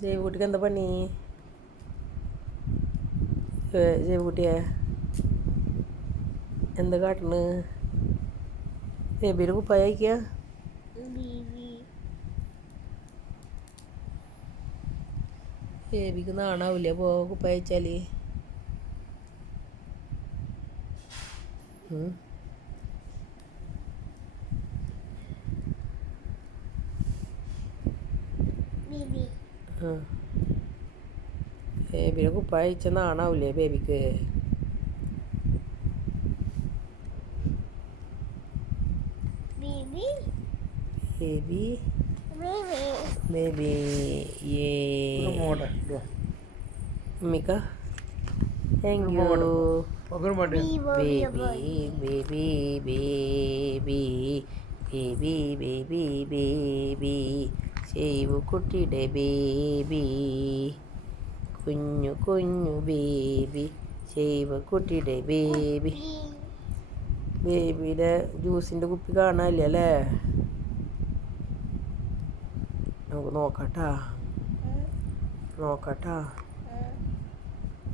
ജൈവക്കുട്ടിക്ക് എന്താ പണി? ജൈവക്കുട്ടിയെ എന്താ കാട്ടണ്? ബേബിയുടെ കുപ്പായ അയക്കുക. ബേബിക്ക് നാണാവില്ലേ കുപ്പായ അയച്ചാല്? ബേബിയുടെ കുപ്പായ അയച്ച നാണാവില്ലേ ബേബിക്ക്? ബേബി ബേബി മിക്ക thank you baby baby baby baby baby baby ജൈവക്കുട്ടിയുടെ ബേബി കുഞ്ഞു കുഞ്ഞു ബേബി ജൈവക്കുട്ടിയുടെ ബേബി. ബേബിയുടെ ജ്യൂസിൻ്റെ കുപ്പി കാണാനില്ല അല്ലേ? നമുക്ക് നോക്കട്ടാ.